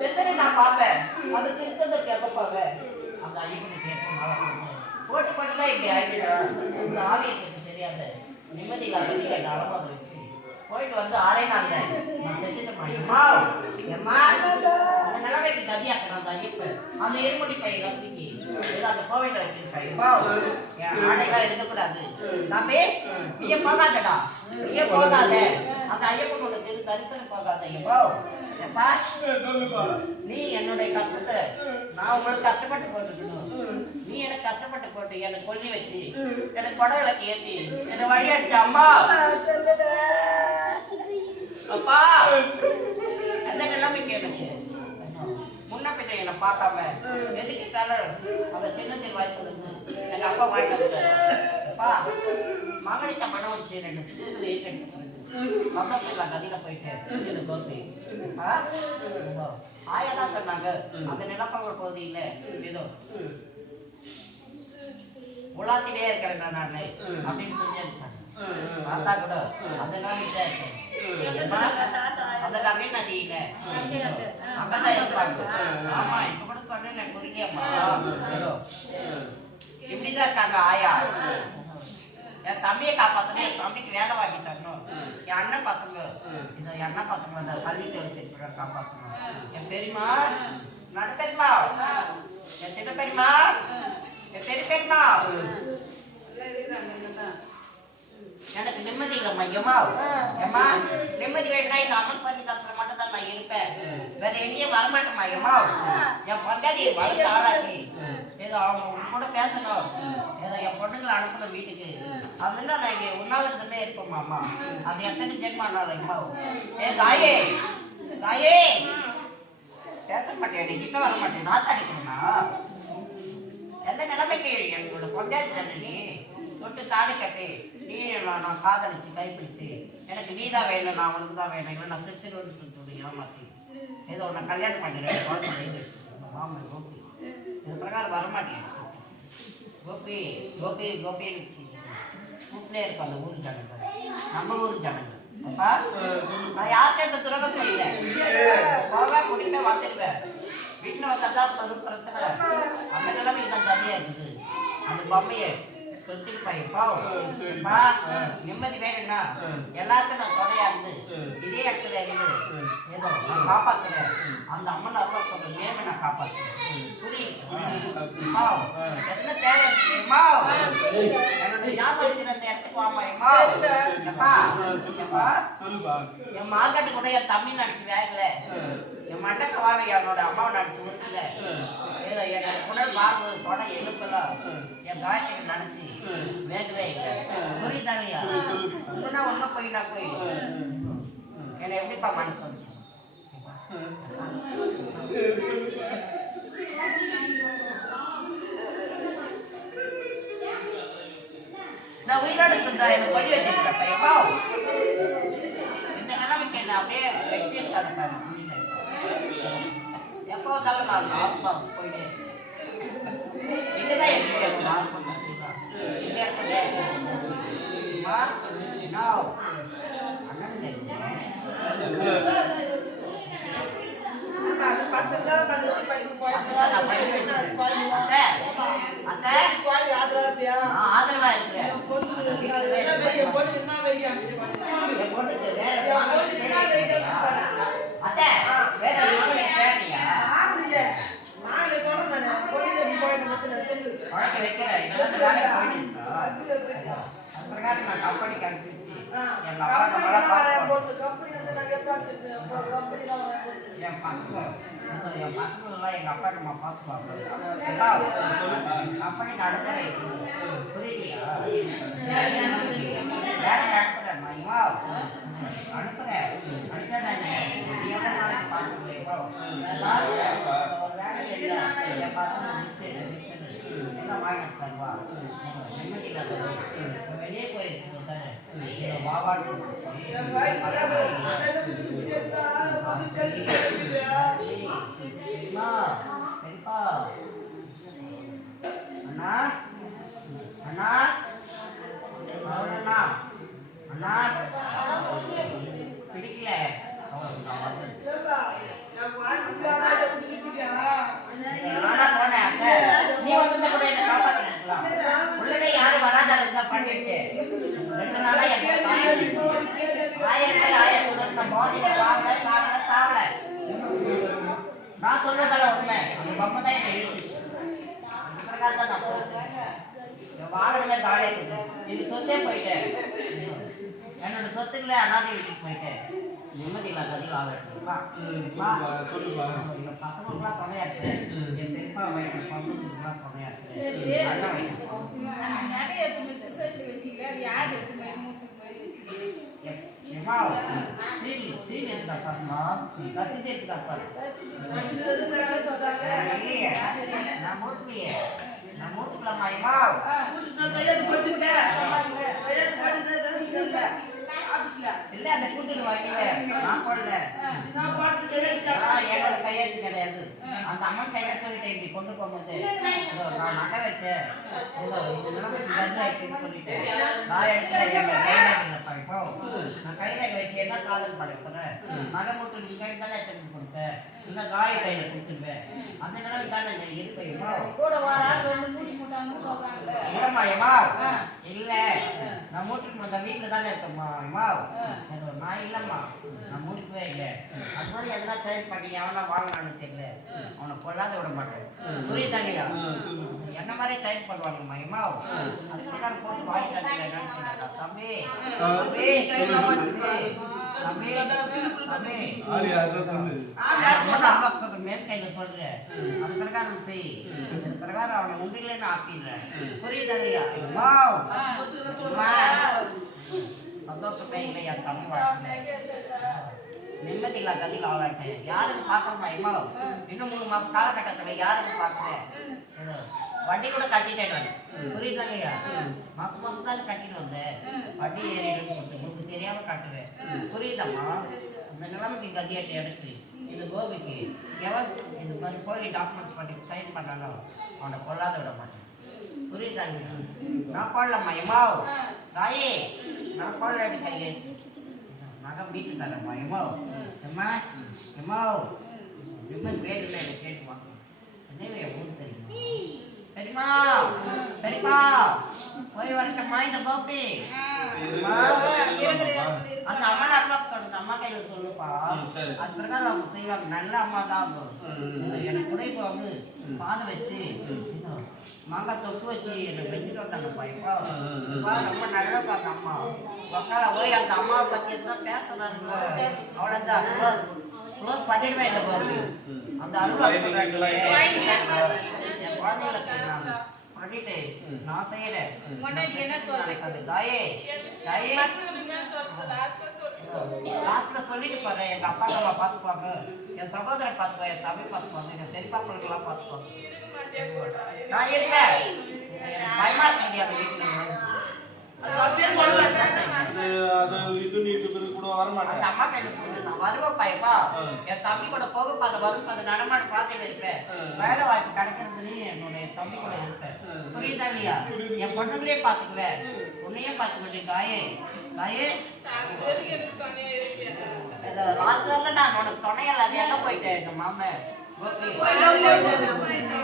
எத்தனை நான் பார்ப்பேன்? அது திருத்தத்தை பார்ப்பேன். அந்த ஐயப்பனை கேட்கும் போட்டு போட்டுதான் இப்படி ஆகிட்டா இந்த ஆவியத்துக்கு தெரியாது நிம்மதி இல்லாத அளவாக வச்சு போயிட்டு வந்து ஆறே நாள்ல நான் செஞ்சுட்டேன் அம்மா எம்மா அந்த நிலைமைக்கு அந்த ஐயப்பன். அந்த தூக்கி அந்த கோவில்ல வச்சிருக்கேன் எம்மா என் ஆடையெல்லாம் இருக்கக்கூடாது தம்பி நீயே போகாதடா நீயே போகாத அந்த ஐயப்பனோட திரு தரிசனம் போகாத எம்மா எப்பா நீ என்னுடைய கஷ்டத்தை நான் உங்களுக்கு கஷ்டப்பட்டு போட்டுக்கணும் நீ எனக்கு கஷ்டப்பட்டு போட்டு என்னை கொல்லி வச்சு எனக்கு புடவைல ஏற்றி என்னை வழி அடிச்ச அம்மா அப்பா அந்த நிலைமைக்கு எனக்கு முன்ன என்னை பார்க்காம எது கேட்டாலும் அவ சின்னத்தில் வயசுல இருந்து எங்க அப்பா வாங்கிட்டு வந்தாரு. அப்பா மகளித்த மனம் வச்சு ரெண்டு சிறு ஏற்று சந்தோஷத்துல நதியில போயிட்டு இது தோத்து ஆயா தான் சொன்னாங்க அந்த நிலப்பவர் பகுதியில் ஏதோ உலாத்திலே இருக்கிறேன் நான் நான் அப்படின்னு சொல்லி இருக்காங்க பார்த்தா கூட அந்த நாளைக்கு இருக்கேன் அந்த கங்கை நதியில ஆமா இப்ப கூட சொன்னேன் புரியம்மா ஏதோ இப்படிதான் இருக்காங்க ஆயா. என் தம்பியை காப்பாத்தணும் என் தம்பிக்கு வேலை வாங்கி தரணும். என் அண்ணன் பசங்க இந்த என் அண்ணன் பசங்க இந்த கல்வி தொழிற்சியை காப்பாத்தணும். என் பெரியமா நட பெரியமா என் சின்ன பெரியமா என் பெரிய பெரியமா எனக்கு நிம்மதி மையமா? ஏமா நிம்மதி வேணும்னா இந்த அம்மன் பண்ணி தரத்துல மட்டும் தான் நான் இருப்பேன். வேற எங்கேயும் வரமாட்டேன் மையமா? என் பொண்டாடி வளர்த்து ஆளாக்கி. ஏதோ அவங்க உன் கூட பேசணும். ஏதோ என் பொண்ணுங்களை அனுப்பணும் வீட்டுக்கு. அதெல்லாம் நான் இங்க உண்ணாவிரதமே இருப்போம் மாமா. அது எத்தனை ஜென்மானாலும் அம்மா ஏ தாயே. தாயே. பேச மாட்டேன் கிட்ட வர மாட்டேன் நான் தடிக்கணும்னா எந்த நிலைமைக்கு என்னோட பஞ்சாயத்து தானே தொட்டு தாடி கட்டி. நீ நான் காதலிச்சு கைப்பிடிச்சு. எனக்கு நீ தான் வேணும் நான் உனக்கு தான் வேணும். இல்லை நான் சித்திரோடு சொல்லிட்டு ஏமாத்தி. ஏதோ நான் கல்யாணம் பண்ணிடுறேன் குழந்தை கோபி. இது பிரகாரம் வரமாட்டேன் கோபி. கோபி கோபி கூப்பிலே இருக்கும் அந்த ஊர் ஜனங்க. நம்ம ஊர் ஜனங்க. அப்பா நான் யார்கிட்ட இந்த துரோகம் செய்யல? போவேன் குடிப்பேன் வந்துடுவேன் வீட்டில் வந்தால் தான் பிரச்சனை. அந்த நிலைமை இந்த தனியாக இருக்குது. அந்த பொம்மையை சொத்துட்டு பையப்பா பா. நிம்மதி வேணும்னா எல்லாருக்கும் நான் துணையா இருந்து இதே இடத்துல இருந்து ஏதோ நான் காப்பாத்துறேன். அந்த அம்மன் அருள் சொல்ற நேம நான் காப்பாத்துறேன். புரியுது என்ன தேவை இருக்குமா என்னுடைய ஞாபகத்தில் அந்த இடத்துக்கு வாமா எம்மா என் மார்க்கெட்டு கூட என் தம்பி நடிச்சு வேகல என் மண்டக்க வாழ என்னோட அம்மாவை நடிச்சு உருக்கல என் குடல் மாறுவது தொட எலுப்பெல்லாம் என் காய்ச்சல் நினைச்சு. வேண்டவே இல்லை. புரியுதா இல்லையா ஒண்ணு போய் நான் போய். என்னை எப்படிப்பா மனசு வந்துச்சு நான் உயிரோடு இருந்தா எனக்கு வழி வச்சிருக்கேன் எப்போ இந்த நிலைமைக்கு என்ன அப்படியே வெற்றியம் தரப்பாரு எப்போ வந்தாலும் நான் நார்மலாக போயிட்டேன் இங்கதான் இருக்கு எனக்கு நார்மல் இந்த இடத்துல அம்மா, நோ. அண்ணன் இருக்கேன். பசங்க நான் படிக்க வச்சிருக்கேன். அத்தை, அத்தை, நான் ஆதரவா இருக்கிறேன் என் பொண்ணுக்கு வேற மகளுக்கு தேவையா? அத்தை, வேற மகளுக்கு தேவையா? வழக்கு வைக்கிறேன். இல்லைன்னா வேலைக்கு போயிட்டு இருக்கா? பிரகாரம் நான் கம்பெனிக்கு அனுப்பிச்சு. என் பசங்க என் பசங்க எல்லாம் எங்க அப்பா நம்ம பார்த்துப்பாங்க. கம்பெனி நடத்துறேன் புரியலையா? வேலை நடத்துறேன் மைமா அனுப்புறேன் அனுப்பிச்சாதானே? நீ எவ்வளவு நாளைக்கு பார்த்துக்கலையோ? ஒரு வேலை இல்லை. என் பசங்க அண்ணா அண்ணா அண்ணா அண்ணா நீ வந்து கூட என்ன காப்பாத்தினா பண்ணிட்டு. ரெண்டு நாளா என் ஆயிரங்கள் ஆயிரம் மோதில வாங்கல வாங்கல சாவல நான் சொல்றதால உண்மை. அந்த பம்பு தான் நான் போச்சேன் வாழவே காலையத்துக்கு இது சொத்தே போயிட்டேன். என்னோட சொத்துக்களே அனாதை வீட்டுக்கு போயிட்டேன். நிம்மதி இல்லாத கதையில் ஆகட்டும் பசங்களுக்குலாம் துணையா இருக்கு ம். என் பெரியப்பா வயிற்று பசங்களுக்குலாம் துணையா இருக்கு சரி. அண்ணன் வயிற்று நிறைய இல்ல அந்த கூட்டிட்டு வாங்கல நான் போடல நான் என்னோட கையெழுத்து கிடையாது அந்த அம்மா கையில சொல்லிட்டேன் இப்படி கொண்டு போகும்போது நான் நகை வச்சேன் சொல்லிட்டேன் நான் இப்போ நான் கையில வச்சு என்ன சாதனை பண்ண போறேன் நகை மட்டும் நீ கையில் தானே எடுத்து கொடுத்தேன் இல்லை காய கையில கொடுத்துருவேன் அந்த நிலைமை தானே கூட சொல்றாங்க இல்லம்மா இல்ல. நான் மூட்டுக்கு வந்த வீட்டுல தானே இருக்கேம்மா ஏமா நான் இல்லம்மா நான் மூட்டுக்கவே இல்லை அது மாதிரி எதனா சேஞ்ச் பண்ணி எவனா வாங்கினான்னு தெரியல அவனை கொல்லாத விட மாட்டேன் புரியுதாங்கய்யா. என்ன மாதிரி சேஞ்ச் பண்ணுவாங்கம்மா ஏமா அது பிரகாரம் போட்டு தம்பி ஆ, தம்பி தம்பி தம்பி ஆளு யாருடா சொல்லு. மேல் கையில சொல்றேன் அது பிரகாரம் செய் அது பிரகாரம் அவனை உண்டிலேன்னு ஆக்கிடுறேன் புரியுதா இல்லையா வாவ். வாவ். சந்தோஷமே இல்லையா தமிழ் வாழ்க்கை நிம்மதி இல்ல கதியில் ஆளாட்டேன் யாருன்னு பாக்குறோமா அம்மா இன்னும் மூணு மாசம் காலகட்டத்தில் யாருன்னு பார்க்குறேன் வட்டி கூட கட்டிட்டேன் நான். மாசம் மாசம் தான் கட்டிட்டு வந்தேன். வண்டி ஏறிடுன்னு சொல்லிட்டு உங்களுக்கு தெரியாம கட்டுவேன். புரியுதம்மா? இந்த நிலைமைக்கு கதியாட்டி எடுத்து இது கோபிக்கு எவன் இது மாதிரி போலி டாக்குமெண்ட்ஸ் பண்ணி சைன் பண்ணாலும் அவனை கொள்ளாத விட மாட்டேன். புரியுதா நான் போடலம்மா எம்மா? தாயே நான் போடல எடுத்து மகன் வீட்டு தரம்மா எம்மா எம்மா எம்மா நிம்மதி இல்லை எனக்கு கேட்டுமா என்னவே ஊர் தெரியுமா? தெரியுமா? தெரியுமா? போய் வரட்டுமா இந்த கோபி. அந்த அம்மா நல்லா சொல்லுங்க அம்மா கையில சொல்லுப்பா. அது பிரகாரம் அவங்க செய்வாங்க. நல்ல அம்மா தான். எனக்கு கூட இப்போ வந்து சாதம் வச்சு மாங்காய் தொக்கு வச்சு எனக்கு வச்சுட்டு வந்தாங்கப்பா. இப்போ. இப்போ ரொம்ப நல்லா பார்த்த அம்மா. உக்கால போய் அந்த அம்மாவை பத்தி எதுவும் பேசுறாங்க அவ்வளோதான் க்ளோஸ் க்ளோஸ் பண்ணிடுவேன் இந்த பாரு அந்த குழந்தைகளுக்கு நான் பண்ணிட்டு நான் செய்யறேன்? அது தாயே. பசங்களுக்கு சொல்றது லாஸ்ட்ல சொல்லிட்டு போறேன் எங்க அப்பா அம்மா பாத்துப்பாங்க என் சகோதரன் பாத்துப்பாங்க என் தம்பி பாத்துப்பாங்க எங்க பெரியப்பா பிள்ளைங்களாம் பாத்துப்பாங்க நான் இருக்கேன் பயமா இருக்கு அந்த வீட்டுல அது அது அது இது நீட்டு பிறகு கூட வர மாட்டேன் அம்மா கையில பயப்பா. என் தம்பி கூட போக பார்த்த வரும் பார்த்த நடமாடு பார்த்துட்டு இருப்பேன். வேலை வாய்ப்பு கிடைக்கிறதுன்னு என்னுடைய தம்பி கூட இருப்பேன். புரியுதா இல்லையா? என் பொண்ணுங்களே பாத்துக்குவேன் உன்னையே பாத்துக்கிட்டு காயே காயே வரல நான் உனக்கு துணையல் அது எங்க போயிட்டேன்? இந்த மாமன்.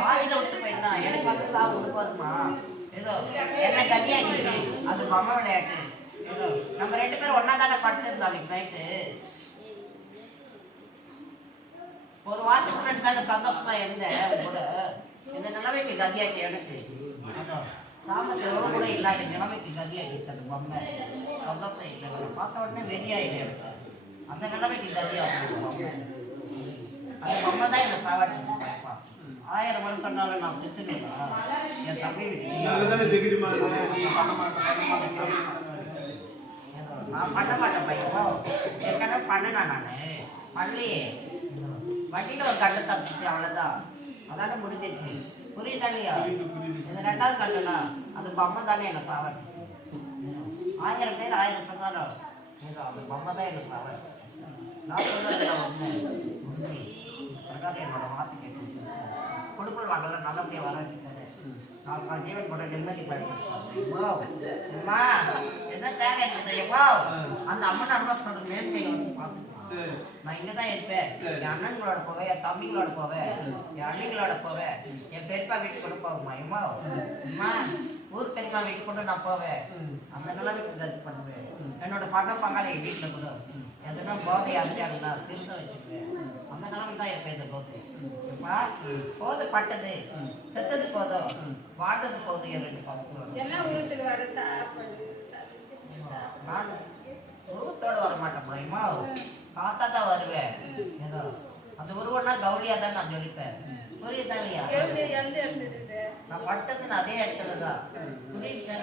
பாதியில விட்டு போயிட்டான். எனக்கு வந்து சாவு கொடுப்பாருமா ஏதோ என்ன கதியாகிடுச்சு அது பொம்மை விளையாட்டு. நம்ம ரெண்டு பேரும் ஒன்னா தானே படுத்திருந்தோம் அன்னைக்கு நைட்டு ஒரு வாரத்துக்கு முன்னாடி தானே சந்தோஷமா இருந்தேன் கூட இந்த நிலைமைக்கு கதியாக்கி எனக்கு? அதான். தாமதம் கூட இல்லாத நிலைமைக்கு கதியாக்கிச்சு அந்த பொம்மை. சந்தோஷம் இல்லை. பார்த்த உடனே வெறியாயிடு எனக்கு அந்த நிலைமைக்கு கதியாகும் அந்த பொம்மை. தான் என்னை பாப்பா ஆயிரம் வருஷம் சொன்னாலும் நான் செத்துடுவேன் என் தம்பி பண்ண மாட்டேன், பண்ண மாட்டேன். நான் பண்ண மாட்டேன் பையன். ஏற்கனவே பண்ணனா நான். பண்ணலையே வண்டியில் ஒரு கண்ணு தப்பிச்சு அவ்வளோதான் அதானே முடிஞ்சிருச்சு. புரியுதா இல்லையா? இது ரெண்டாவது கண்டுனா அது பொம்மை தானே என்னை சாவாச்சு ஆயிரம் பேர் ஆயிரம் சொன்னாலும் ஏதோ அந்த பொம்மை தான் என்னை சாவாச்சு நான் சொல்றது உண்மை. என்னோட வார்த்தை கேட்டு கொடுக்கல் வாங்கலாம் நல்லபடியாக வர வச்சுக்க நான் நான் ஜீவன் கூட நிம்மதி என்ன தேவை தெரியுமா அந்த அம்மன் சொல்ற மேன்மையில வந்து பார்த்துக்கலாம் நான் இங்க தான் இருப்பேன். என் அண்ணன்களோட போவேன் என் தம்பிங்களோட போவேன் என் அண்ணிங்களோட போவேன் என் பெரியப்பா வீட்டுக்கு கூட போவேம்மா. அம்மா அம்மா ஊர் பெரியப்பா வீட்டுக்கு கூட நான் போவேன். அந்த நிலைமைக்கு கருத்து பண்ணுவேன். என்னோட பண பங்காளி வீட்டுல கூட எதுனா போதை அடிச்சாங்கன்னா திருந்த வச்சுக்குவேன். அந்த நிலைமை தான் இருப்பேன் இந்த அப்பா போது பட்டது செத்தது போதும். வாழ்ந்தது போதும் என் ரெண்டு பசங்களும். என்ன ஊருக்கு வர நான் உருவத்தோடு வர மாட்டேன் பயமா காத்தா தான் வருவேன். ஏதோ. அந்த உருவம்னா கௌரியா தான் நான் ஜொலிப்பேன் புரியுதா இல்லையா நான் பட்டது அதே இடத்துல தான். புரியுது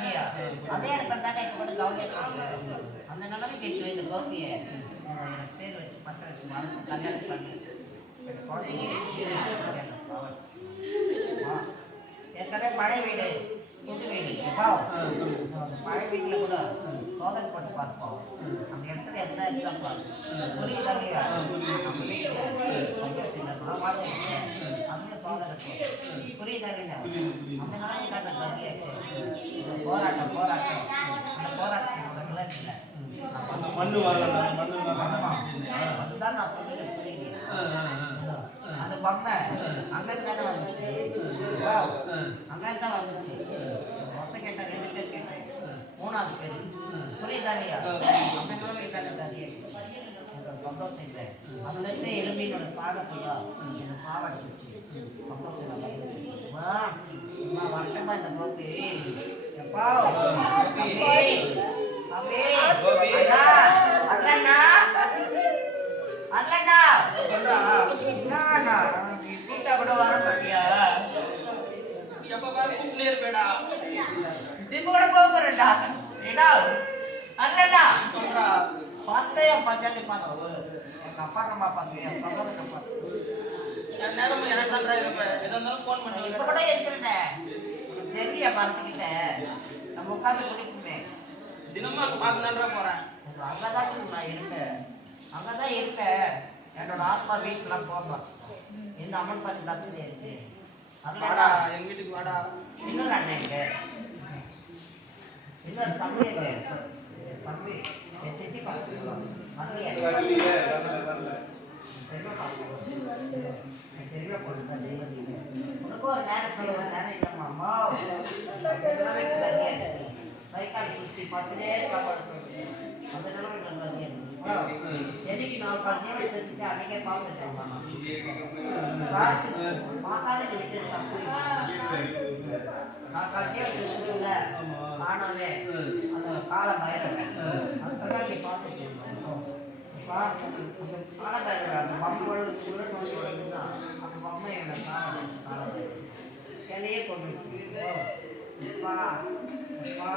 அதே இடத்துல தானே இப்ப கூட கௌரியா அந்த நிலைமைக்கு இந்த கௌரியை எனக்கு பேர் வச்சு பட்ட வச்சு மறந்து கல்யாணம் பண்ணி ஏற்கனவே பழைய வீடு? புது வீடு. பழைய வீட்டுல கூட சோதனை போட்டு பார்ப்போம். அந்த இடத்துல எத்தனை இருக்கா பாருங்க புரியுதா இல்லையா. அதுல சோதனை. புரியுதா இல்லையா? அந்த நாளைக்கு காட்ட போராட்டம் போராட்டம். அந்த கிளர்ச்சி இல்லை. மண்ணு வரல மண்ணு வரல. அதுதான் நான் சொல்லுறேன் புரியுது ஆ, ஆ, ஆ. அந்த பொம்மை. அங்க தானே வந்துச்சு. அங்க தான் வந்துச்சு. மொத்தம் கேட்ட ரெண்டு பேர் கேட்டேன். மூணாவது பேர். புரியுதா இல்லையா அந்த நிலைமை தானே சந்தோஷம் இல்லை. அதுல இருந்து எலும்பினோட சாகசம் என்னை சாவடிச்சிருச்சு. சந்தோஷம் இல்லை வரட்டமா இந்த கோபி. எப்பா? தம்பி. தம்பி. அண்ணா அண்ணா. நீ கூட்டா கூட வர மாட்டியா? எப்ப பாரு கூப்பிட்டே இருப்பேடா. கூட போக போறேன்டா. ஏடா அண்ணா சொல்றா. பார்த்தே என் பஞ்சாயத்து பார்த்து எங்க அப்பா அம்மா பார்த்து என் சகோதரனை என் நேரம் எனக்கு தான்டா இருப்பேன் எதா இருந்தாலும் இப்ப பண்ணி. கூட இருக்கிறேன் தெரிய மறந்துக்கிட்ட நம்ம உட்காந்து குடிக்குமே தினமும் பார்த்து தான்டா போறேன். அங்கதான் நான் இருப்பேன். அங்கதான் இருப்பேன் என்னோட ஆத்மா வீட்டுலாம் போகும் இந்த அம்மன் சாமி தான் இருக்கு வாடா எங்க வீட்டுக்கு வாடா. இன்னொரு அண்ணன் இங்க. இன்னொரு தம்பி இங்க. தம்பி என் சித்தி பெரிய பொண்ணு தான் தெய்வதீங்க உனக்கு ஒரு நேரம் சொல்ல ஒரு நேரம் இல்லைம்மா அம்மா இருக்கு கைக்கால் குஸ்தி பார்த்துட்டே சாப்பாடு அந்த நிலைமை நல்லா என்னைக்கு நான் பள்ளியோட செஞ்சுட்டு அன்னைக்கே பார்த்துட்டேன் பார்க்காத தப்பு நான் கட்சியா இருக்குல்ல காணவே அந்த கால பயிரவன் அந்த கண்ணாடி பார்த்துட்டு கால பயிரவன் அந்த பொம்மையோட உள்ள நோக்கி வருதுன்னா அந்த பொம்மை என்ன கால கால பயிரவன் என்னையே கொண்டு எப்பா எப்பா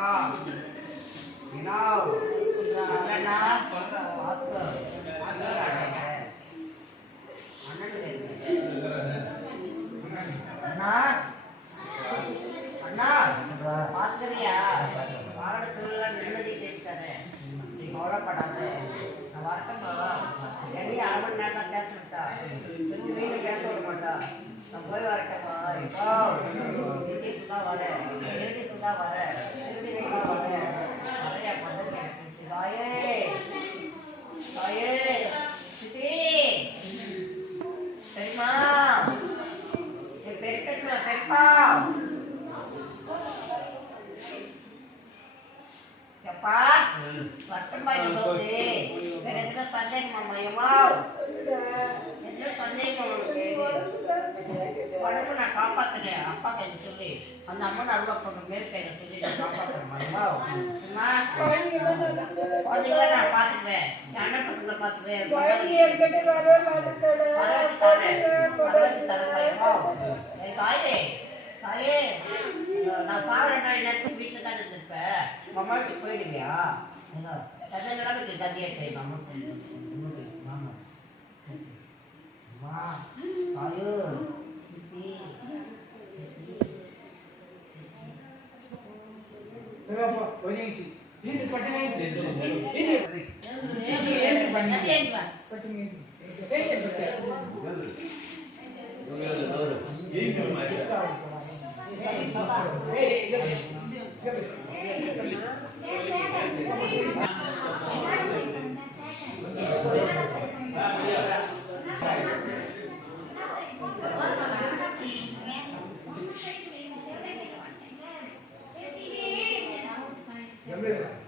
போய் வரட்டப்பா இப்போ திரும்பி சுதா வரேன் திரும்பி சுதா வரேன் திரும்பி சுதா வரேன் நிறைய பந்தல் எனக்கு தாயே தாயே சித்தி சரிம்மா என் பெருக்கட்டுமா பெருப்பா எப்பா வருத்தமா போகுது வேற எதுனா சந்தேகமா மையமா? என்ன சந்தேகம் உனக்கு? உடம்பு நான் காப்பாத்துறேன். அப்பா கையில சொல்லி. அந்த அம்மன் அருவா சொன்ன மேல் கையில சொல்லி நான் காப்பாத்துறேன் மையமா? அம்மா, குழந்தைங்கள நான் பாத்துக்குவேன் என் அண்ணன் பசங்களை பாத்துக்குவேன் தாயே. தாயே. நான் சாவரேன்னா எனக்கு வீட்டில் தானே இருந்திருப்பேன் வீட்டுக்கு போயிடுவியா? எந்த நிலைமைக்கு தந்தியாட்டே எங்கள் அம்மா மாமா அம்மா தாயோ சித்தி 前辈。